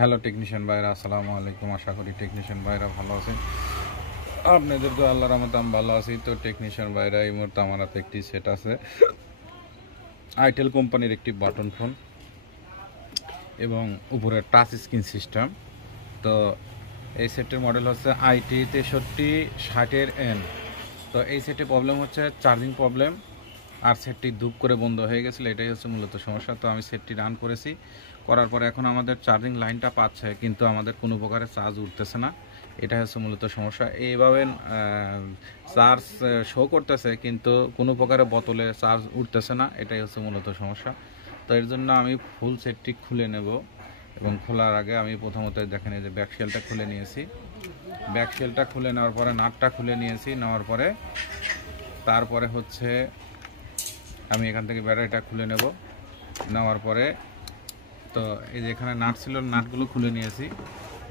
Hello technician ভাইরা, আসসালামু আলাইকুম। আশা করি টেকনিশিয়ান ভাইরা ভালো আছেন। আপনাদের তো আল্লাহর রহমতে আমি ভালো আছি। তো টেকনিশিয়ান ভাইরা, এই মুহূর্তে আমার হাতে একটি সেট আছে, আইটেল কোম্পানির একটি বাটন ফোন এবং উপরে টাচ স্ক্রিন সিস্টেম। তো এই সেটটির মডেল হচ্ছে IT6360N। তো এই সেটে প্রবলেম হচ্ছে চার্জিং প্রবলেম, আর সেটটি ধূপ করে বন্ধ হয়ে গেছিলো, এটাই হচ্ছে মূলত সমস্যা। তো আমি সেটটি রান করেছি, করার পরে এখন আমাদের চার্জিং লাইনটা পাচ্ছে, কিন্তু আমাদের কোনো প্রকারে চার্জ উঠতেছে না। এটা হচ্ছে মূলত সমস্যা। এইভাবে চার্জ শো করতেছে, কিন্তু কোনো প্রকারে বোতলে চার্জ উঠতেছে না, এটাই হচ্ছে মূলত সমস্যা। তো এর জন্য আমি ফুল সেটটি খুলে নেব, এবং খোলার আগে আমি প্রথমত দেখেন এই যে ব্যাক শেলটা খুলে নিয়েছি। ব্যাক শেলটা খুলে নেওয়ার পরে নাটটা খুলে নিয়েছি, নেওয়ার পরে তারপরে হচ্ছে আমি এখান থেকে ব্যাটারিটা খুলে নেব। নেওয়ার পরে তো এই যে এখানে নাট ছিল, নাটগুলো খুলে নিয়েছি।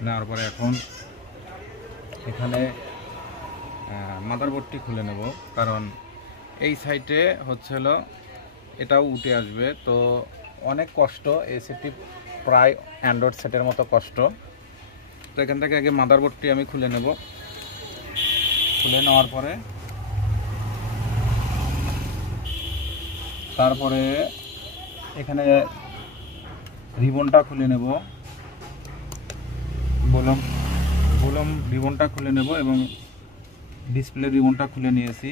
নেওয়ার পরে এখন এখানে মাদারবোর্ডটি খুলে নেব, কারণ এই সাইডে হচ্ছিল এটাও উঠে আসবে। তো অনেক কষ্ট, এই সেটটি প্রায় অ্যান্ড্রয়েড সেটের মতো কষ্ট। তো এখান থেকে আগে মাদারবোর্ডটি আমি খুলে নেব। খুলে নেওয়ার পরে তারপরে এখানে রিবনটা খুলে নেব, বললাম রিবনটা খুলে নেব, এবং ডিসপ্লে রিবনটা খুলে নিয়েছি।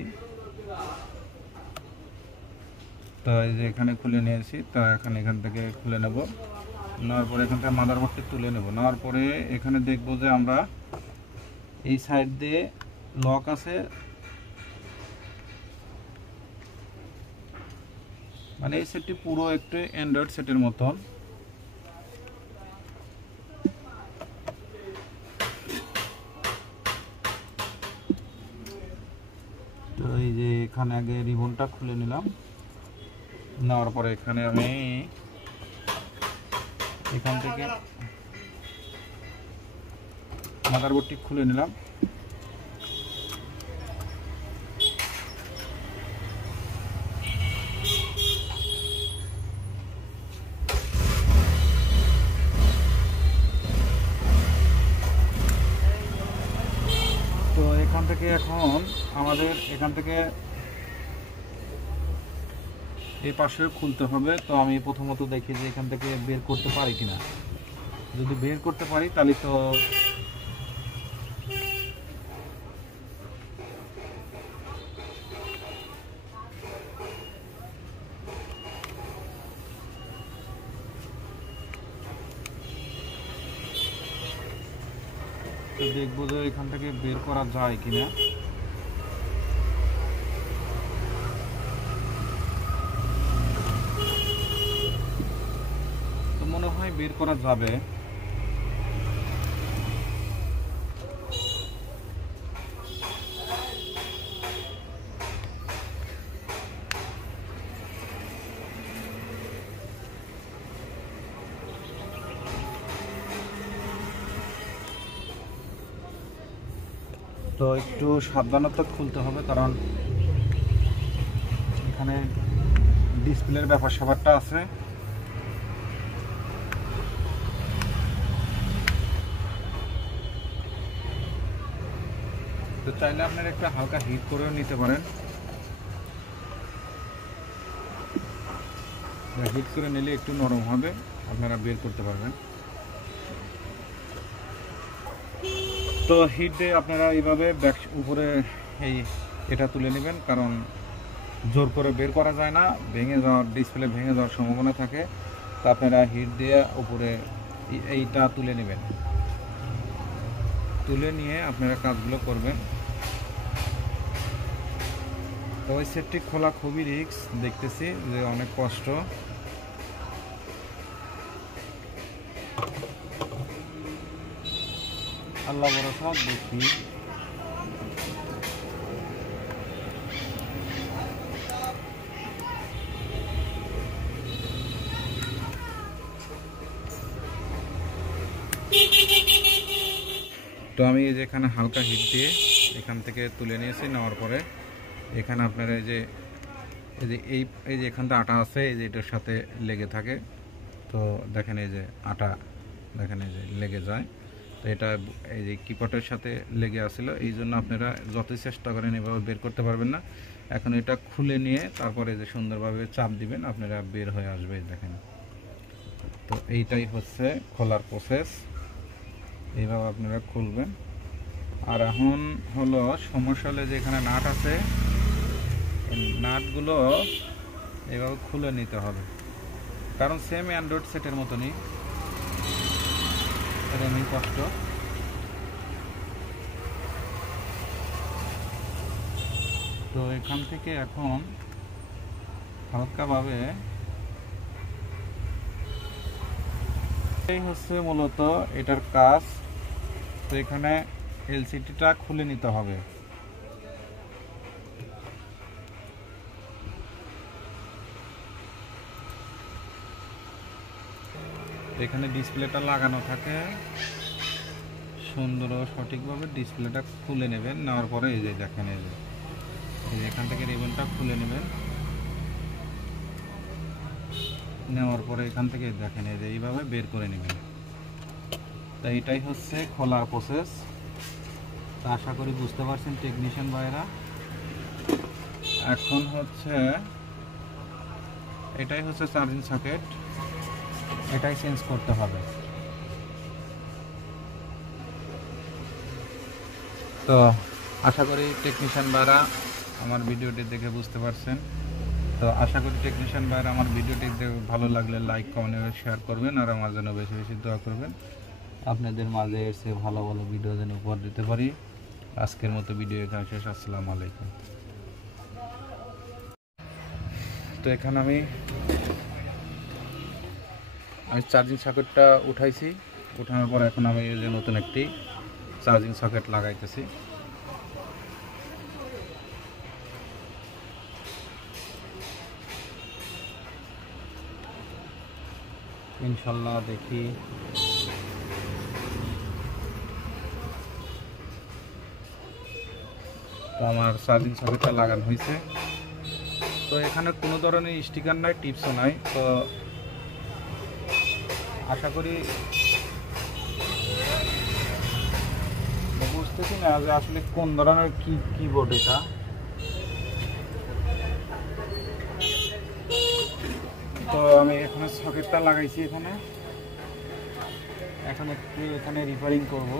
তো এই যে এখানে খুলে নিয়েছি। তো এখান থেকে খুলে নেব। নেওয়ার পরে এখান থেকে মাদারবোর্ডটি তুলে নেব। নেওয়ার পরে এখানে দেখব যে আমরা এই সাইড দিয়ে লক আছে, মানে এই সেটটি পুরো একটু অ্যান্ড্রয়েড সেটের মতন। তো এই যে এখানে আগে রিবনটা খুলে নিলাম। নেওয়ার পরে এখানে আমি এখান থেকে মাদারবোর্ডটি খুলে নিলাম। তো এখান থেকে এখন আমাদের এখান থেকে এই পাশে খুলতে হবে। তো আমি প্রথমত দেখি যে এখান থেকে বের করতে পারি কিনা। যদি বের করতে পারি তাহলে তো দেখবো যে এখান থেকে বের করা যায় কিনা। তো মনে হয় বের করা যাবে। তো একটু সাবধানতা খুলতে হবে, কারণ এখানে ডিসপ্লের ব্যাপার স্যাপারটা আছে। তো চাইলে আপনারা একটু হালকা হিট করেও নিতে পারেন। হিট করে নিলে একটু নরম হবে, আপনারা বের করতে পারবেন। তো হিট দিয়ে আপনারা এইভাবে ব্যাক উপরে এটা তুলে নেবেন, কারণ জোর করে বের করা যায় না, ভেঙে যাওয়ার ডিসপ্লে ভেঙে যাওয়ার সম্ভাবনা থাকে। তো আপনারা হিট দিয়ে উপরে এইটা তুলে নেবেন। তুলে নিয়ে আপনারা কাজগুলো করবেন। তো ওই সেটটি খোলা খুবই রিস্ক, দেখতেছি যে অনেক কষ্ট। আল্লাহ ভরসা, দেখি। তো আমি এই যে এখানে হালকা হিট দিয়ে এখান থেকে তুলে নিয়েছি। নেওয়ার পরে এখানে আপনারা এই যে এখানটা আটা আছে, এই যে এটার সাথে লেগে থাকে। তো দেখেন এই যে আটা দেখেন এই যে লেগে যায়। তো এটা এই যে কিপটের সাথে লেগে আসছিল, এই জন্য আপনারা যতই চেষ্টা করেন এভাবে বের করতে পারবেন না। এখন এটা খুলে নিয়ে তারপরে যে সুন্দরভাবে চাপ দিবেন আপনারা বের হয়ে আসবে। দেখেন, তো এইটাই হচ্ছে খোলার প্রসেস, এইভাবে আপনারা খুলবেন। আর এখন হলো সমস্যা হলে যে এখানে নাট আছে, নাটগুলো এভাবে খুলে নিতে হবে, কারণ সেম অ্যান্ড্রয়েড সেটের মতনই এরকমই কষ্ট। তো এখান থেকে এখন হালকাভাবে, এই হচ্ছে মূলত এটার কাজ। তো এখানে এলসিডিটা খুলে নিতে হবে। এখানে ডিসপ্লেটা লাগানো থাকে, সুন্দর ও সঠিকভাবে ডিসপ্লেটা খুলে নেবেন। নেওয়ার পরে এই যে দেখেন, এই যে এখান থেকে রিবনটা খুলে নেবেন। নেওয়ার পরে এখান থেকে দেখেন এই যে এইভাবে বের করে নেবেন। তো এটাই হচ্ছে খোলার প্রসেস। তা আশা করি বুঝতে পারছেন টেকনিশিয়ান ভাইরা। এখন হচ্ছে এটাই হচ্ছে চার্জিং সকেট, এটাই চেঞ্জ করতে হবে। তো আশা করি টেকনিশিয়ান ভাইরা আমার ভিডিওটি দেখে বুঝতে পারছেন। তো আশা করি টেকনিশিয়ান ভাইরা আমার ভিডিওটি ভালো লাগলে লাইক, কমেন্ট, শেয়ার করবেন, আর আমার জন্য বেশি বেশি দোয়া করবেন। আপনাদের মাঝে এসে ভালো ভালো ভিডিও যেন উপহার দিতে পারি। আজকের মতো ভিডিও এখানে শেষ। আসসালামু আলাইকুম। তো এখানে আমি চার্জিং সকেটটা উঠাইছি, উঠানোর পর এখন আমি এই যে নতুন একটি চার্জিং সকেট লাগাইতেছি। ইনশাল্লাহ দেখি তো আমার চার্জিং সকেটটা লাগানো হয়েছে। তো এখানে কোনো ধরনের স্টিকার নাই, টিপসও নাই। তো আশা করি বুঝতেছি না যে আসলে কোন ধরনের কিবোর্ড এটা। তো আমি এখানে সকেটটা লাগাইছি, এখানে এখন একটু এখানে রিপেয়ারিং করব।